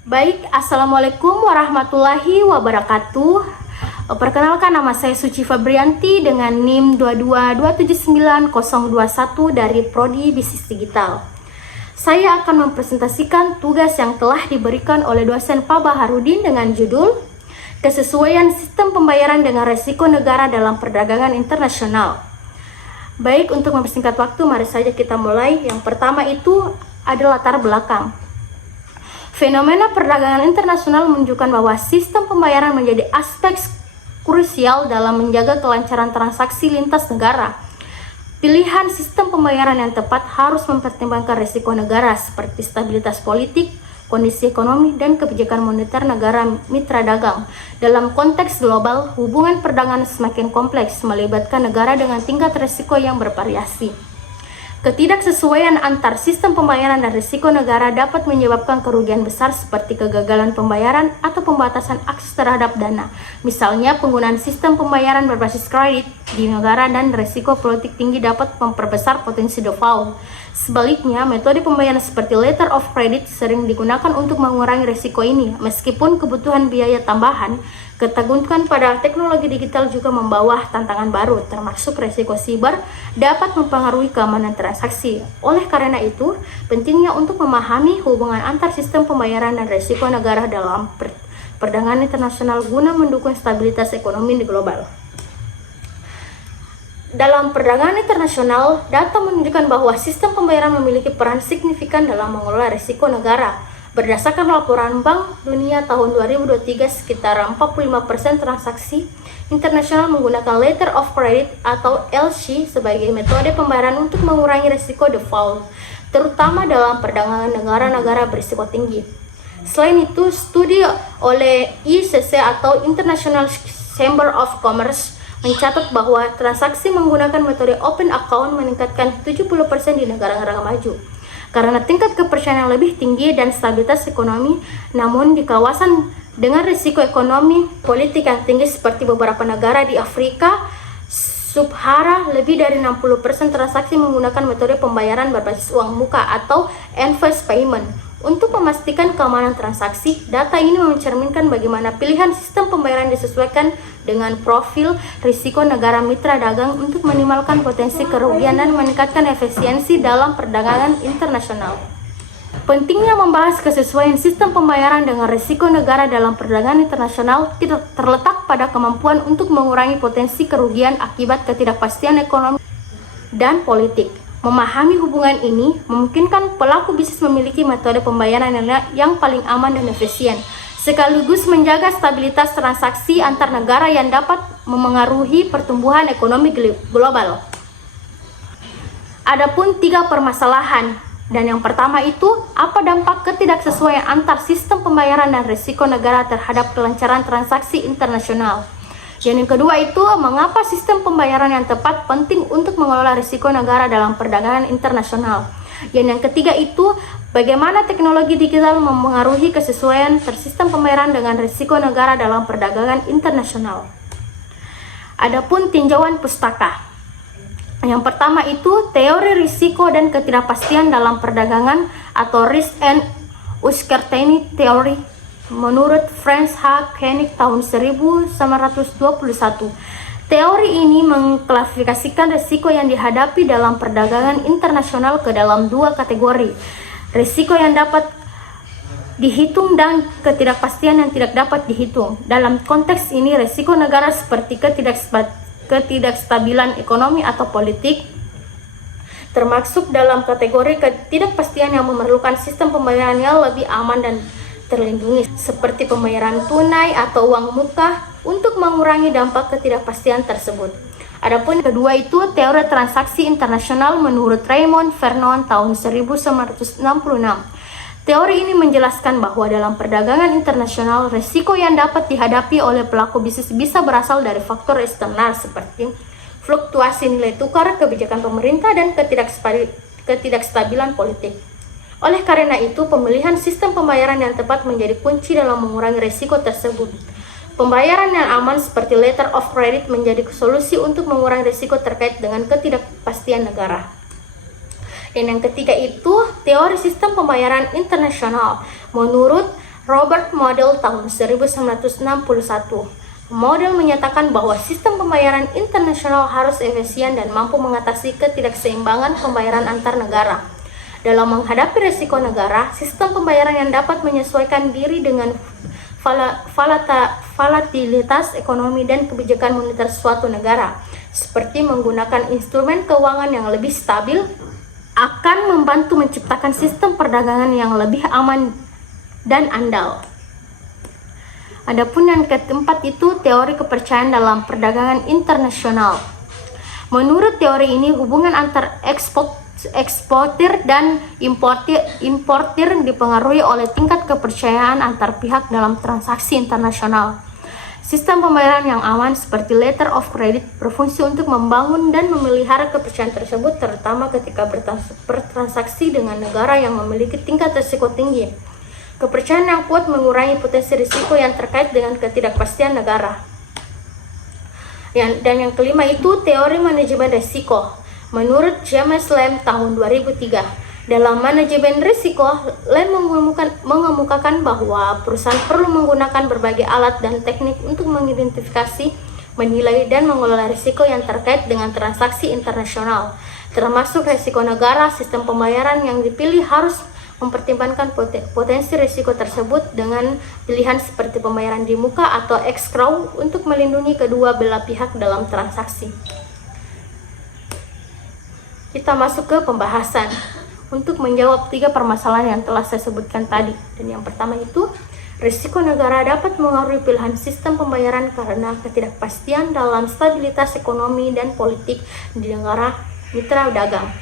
Baik, Assalamualaikum warahmatullahi wabarakatuh. Perkenalkan, nama saya Suci Fabrianti dengan NIM 222790021 dari Prodi Bisnis Digital. Saya akan mempresentasikan tugas yang telah diberikan oleh dosen Pak Baharudin dengan judul Kesesuaian Sistem Pembayaran dengan Resiko Negara dalam Perdagangan Internasional. Baik, untuk mempersingkat waktu, mari saja kita mulai. Yang pertama itu adalah latar belakang. Fenomena perdagangan internasional menunjukkan bahwa sistem pembayaran menjadi aspek krusial dalam menjaga kelancaran transaksi lintas negara. Pilihan sistem pembayaran yang tepat harus mempertimbangkan risiko negara seperti stabilitas politik, kondisi ekonomi, dan kebijakan moneter negara mitra dagang. Dalam konteks global, hubungan perdagangan semakin kompleks, melibatkan negara dengan tingkat risiko yang bervariasi. Ketidaksesuaian antar sistem pembayaran dan risiko negara dapat menyebabkan kerugian besar seperti kegagalan pembayaran atau pembatasan akses terhadap dana. Misalnya, penggunaan sistem pembayaran berbasis kredit di negara dan risiko politik tinggi dapat memperbesar potensi default. Sebaliknya, metode pembayaran seperti letter of credit sering digunakan untuk mengurangi risiko ini. Meskipun kebutuhan biaya tambahan, ketergantungan pada teknologi digital juga membawa tantangan baru, termasuk risiko siber dapat mempengaruhi keamanan transaksi. Oleh karena itu, pentingnya untuk memahami hubungan antar sistem pembayaran dan risiko negara dalam perdagangan internasional guna mendukung stabilitas ekonomi di global. Dalam perdagangan internasional, data menunjukkan bahwa sistem pembayaran memiliki peran signifikan dalam mengelola risiko negara. Berdasarkan laporan Bank Dunia tahun 2023, sekitar 45% transaksi internasional menggunakan letter of credit atau LC sebagai metode pembayaran untuk mengurangi risiko default, terutama dalam perdagangan negara-negara berisiko tinggi. Selain itu, studi oleh ICC atau International Chamber of Commerce mencatat bahwa transaksi menggunakan metode open account meningkatkan 70% di negara-negara maju karena tingkat kepercayaan yang lebih tinggi dan stabilitas ekonomi. Namun di kawasan dengan risiko ekonomi politik yang tinggi seperti beberapa negara di Afrika Subsahara, lebih dari 60% transaksi menggunakan metode pembayaran berbasis uang muka atau invoice payment. Untuk memastikan keamanan transaksi, data ini mencerminkan bagaimana pilihan sistem pembayaran disesuaikan dengan profil risiko negara mitra dagang untuk meminimalkan potensi kerugian dan meningkatkan efisiensi dalam perdagangan internasional. Pentingnya membahas kesesuaian sistem pembayaran dengan risiko negara dalam perdagangan internasional tidak terletak pada kemampuan untuk mengurangi potensi kerugian akibat ketidakpastian ekonomi dan politik. Memahami hubungan ini memungkinkan pelaku bisnis memiliki metode pembayaran yang paling aman dan efisien, sekaligus menjaga stabilitas transaksi antar negara yang dapat memengaruhi pertumbuhan ekonomi global. Adapun 3 permasalahan, dan yang pertama itu, apa dampak ketidaksesuaian antar sistem pembayaran dan risiko negara terhadap kelancaran transaksi internasional. Dan yang kedua itu, mengapa sistem pembayaran yang tepat penting untuk mengelola risiko negara dalam perdagangan internasional. Dan yang ketiga itu, bagaimana teknologi digital mempengaruhi kesesuaian sistem pembayaran dengan risiko negara dalam perdagangan internasional. Adapun tinjauan pustaka. Yang pertama itu, teori risiko dan ketidakpastian dalam perdagangan atau risk and uncertainty theory. Menurut Franz H. Koenig tahun 1921, teori ini mengklasifikasikan risiko yang dihadapi dalam perdagangan internasional ke dalam 2 kategori. Risiko yang dapat dihitung dan ketidakpastian yang tidak dapat dihitung. Dalam konteks ini, risiko negara seperti ketidakstabilan ekonomi atau politik termasuk dalam kategori ketidakpastian yang memerlukan sistem pembayaran yang lebih aman dan terlindungi, seperti pembayaran tunai atau uang muka untuk mengurangi dampak ketidakpastian tersebut. Adapun kedua itu teori transaksi internasional menurut Raymond Vernon tahun 1966. Teori ini menjelaskan bahwa dalam perdagangan internasional, risiko yang dapat dihadapi oleh pelaku bisnis bisa berasal dari faktor eksternal seperti fluktuasi nilai tukar, kebijakan pemerintah, dan ketidakstabilan politik. Oleh karena itu, pemilihan sistem pembayaran yang tepat menjadi kunci dalam mengurangi risiko tersebut. Pembayaran yang aman seperti letter of credit menjadi solusi untuk mengurangi risiko terkait dengan ketidakpastian negara. Dan yang ketiga itu teori sistem pembayaran internasional. Menurut Robert Model tahun 1961. Model menyatakan bahwa sistem pembayaran internasional harus efisien dan mampu mengatasi ketidakseimbangan pembayaran antar negara. Dalam menghadapi risiko negara, sistem pembayaran yang dapat menyesuaikan diri dengan volatilitas ekonomi dan kebijakan moneter suatu negara, seperti menggunakan instrumen keuangan yang lebih stabil, akan membantu menciptakan sistem perdagangan yang lebih aman dan andal. Adapun yang keempat itu teori kepercayaan dalam perdagangan internasional. Menurut teori ini, hubungan antar eksportir dan importir dipengaruhi oleh tingkat kepercayaan antar pihak dalam transaksi internasional. Sistem pembayaran yang aman seperti letter of credit berfungsi untuk membangun dan memelihara kepercayaan tersebut, terutama ketika bertransaksi dengan negara yang memiliki tingkat risiko tinggi. Kepercayaan yang kuat mengurangi potensi risiko yang terkait dengan ketidakpastian negara. Dan yang kelima itu teori manajemen risiko. Menurut James Lam tahun 2003, dalam manajemen risiko, Lam mengemukakan bahwa perusahaan perlu menggunakan berbagai alat dan teknik untuk mengidentifikasi, menilai, dan mengelola risiko yang terkait dengan transaksi internasional, termasuk risiko negara. Sistem pembayaran yang dipilih harus mempertimbangkan potensi risiko tersebut dengan pilihan seperti pembayaran di muka atau escrow untuk melindungi kedua belah pihak dalam transaksi. Kita masuk ke pembahasan untuk menjawab 3 permasalahan yang telah saya sebutkan tadi. Dan yang pertama itu, risiko negara dapat mengaruhi pilihan sistem pembayaran karena ketidakpastian dalam stabilitas ekonomi dan politik di negara mitra dagang.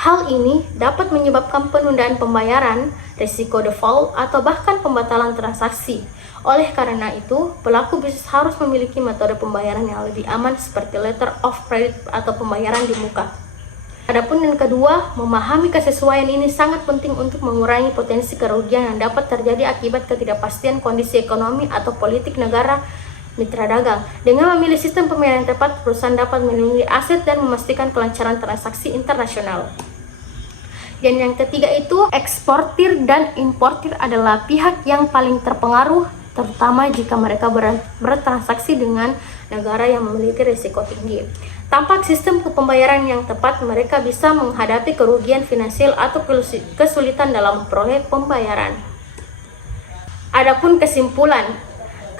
Hal ini dapat menyebabkan penundaan pembayaran, risiko default, atau bahkan pembatalan transaksi. Oleh karena itu, pelaku bisnis harus memiliki metode pembayaran yang lebih aman seperti letter of credit atau pembayaran di muka. Adapun yang kedua, memahami kesesuaian ini sangat penting untuk mengurangi potensi kerugian yang dapat terjadi akibat ketidakpastian kondisi ekonomi atau politik negara mitra dagang. Dengan memilih sistem pembayaran yang tepat, perusahaan dapat melindungi aset dan memastikan kelancaran transaksi internasional. Dan yang ketiga itu, eksportir dan importir adalah pihak yang paling terpengaruh, terutama jika mereka bertransaksi dengan negara yang memiliki risiko tinggi. Tanpa sistem pembayaran yang tepat, mereka bisa menghadapi kerugian finansial atau kesulitan dalam memperoleh pembayaran. Adapun kesimpulan,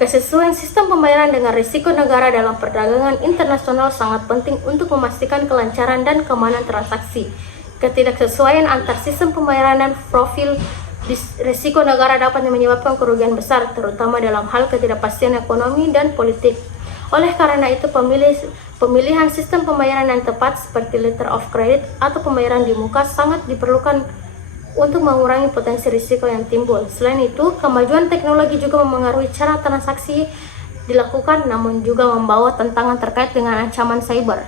kesesuaian sistem pembayaran dengan risiko negara dalam perdagangan internasional sangat penting untuk memastikan kelancaran dan keamanan transaksi. Ketidaksesuaian antar sistem pembayaran dan profil risiko negara dapat menyebabkan kerugian besar, terutama dalam hal ketidakpastian ekonomi dan politik. Oleh karena itu, pemilihan sistem pembayaran yang tepat seperti letter of credit atau pembayaran di muka sangat diperlukan untuk mengurangi potensi risiko yang timbul. Selain itu, kemajuan teknologi juga memengaruhi cara transaksi dilakukan, namun juga membawa tantangan terkait dengan ancaman cyber.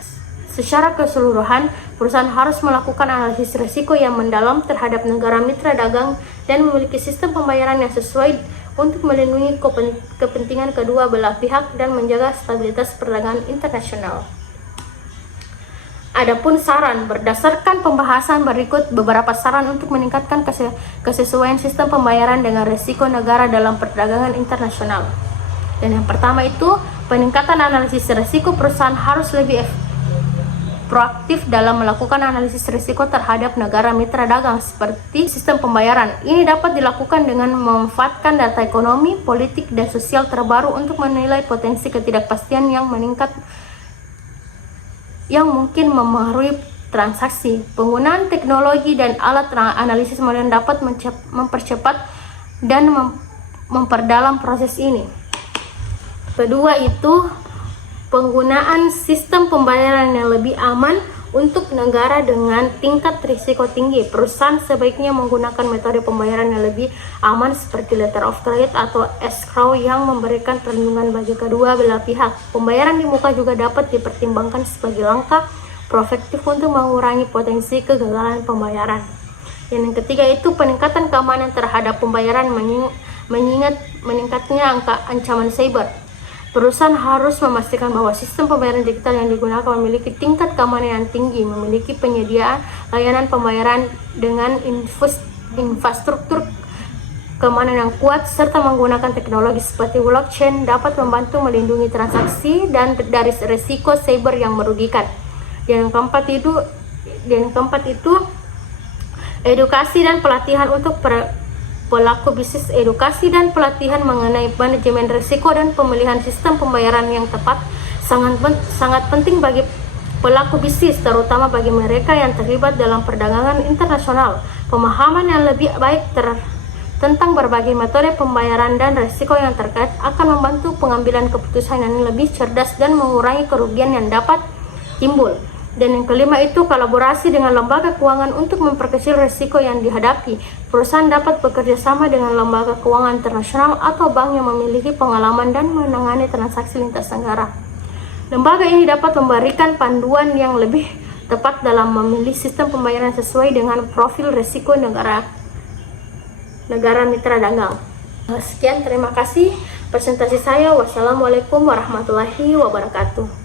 Secara keseluruhan, perusahaan harus melakukan analisis risiko yang mendalam terhadap negara mitra dagang dan memiliki sistem pembayaran yang sesuai untuk melindungi kepentingan kedua belah pihak dan menjaga stabilitas perdagangan internasional. Adapun saran, berdasarkan pembahasan berikut beberapa saran untuk meningkatkan kesesuaian sistem pembayaran dengan risiko negara dalam perdagangan internasional. Dan yang pertama itu, peningkatan analisis risiko. Perusahaan harus lebih proaktif dalam melakukan analisis risiko terhadap negara mitra dagang seperti sistem pembayaran. Ini dapat dilakukan dengan memanfaatkan data ekonomi, politik, dan sosial terbaru untuk menilai potensi ketidakpastian yang meningkat yang mungkin mempengaruhi transaksi. Penggunaan teknologi dan alat analisis modern dapat mempercepat dan memperdalam proses ini. Kedua itu, penggunaan sistem pembayaran yang lebih aman untuk negara dengan tingkat risiko tinggi. Perusahaan sebaiknya menggunakan metode pembayaran yang lebih aman seperti letter of credit atau escrow yang memberikan perlindungan bagi kedua belah pihak. Pembayaran di muka juga dapat dipertimbangkan sebagai langkah proaktif untuk mengurangi potensi kegagalan pembayaran. Yang ketiga itu, peningkatan keamanan terhadap pembayaran mengingat meningkatnya angka ancaman cyber. Perusahaan harus memastikan bahwa sistem pembayaran digital yang digunakan memiliki tingkat keamanan yang tinggi, memiliki penyediaan layanan pembayaran dengan infrastruktur keamanan yang kuat, serta menggunakan teknologi seperti blockchain dapat membantu melindungi transaksi dan dari risiko cyber yang merugikan. Dan yang keempat itu edukasi dan pelatihan untuk pelaku bisnis. Edukasi dan pelatihan mengenai manajemen risiko dan pemilihan sistem pembayaran yang tepat sangat penting bagi pelaku bisnis, terutama bagi mereka yang terlibat dalam perdagangan internasional. Pemahaman yang lebih baik tentang berbagai metode pembayaran dan risiko yang terkait akan membantu pengambilan keputusan yang lebih cerdas dan mengurangi kerugian yang dapat timbul. Dan yang kelima itu kolaborasi dengan lembaga keuangan untuk memperkecil risiko yang dihadapi. Perusahaan dapat bekerja sama dengan lembaga keuangan internasional atau bank yang memiliki pengalaman dan menangani transaksi lintas negara. Lembaga ini dapat memberikan panduan yang lebih tepat dalam memilih sistem pembayaran sesuai dengan profil risiko negara mitra dagang. Sekian, terima kasih presentasi saya. Wassalamualaikum warahmatullahi wabarakatuh.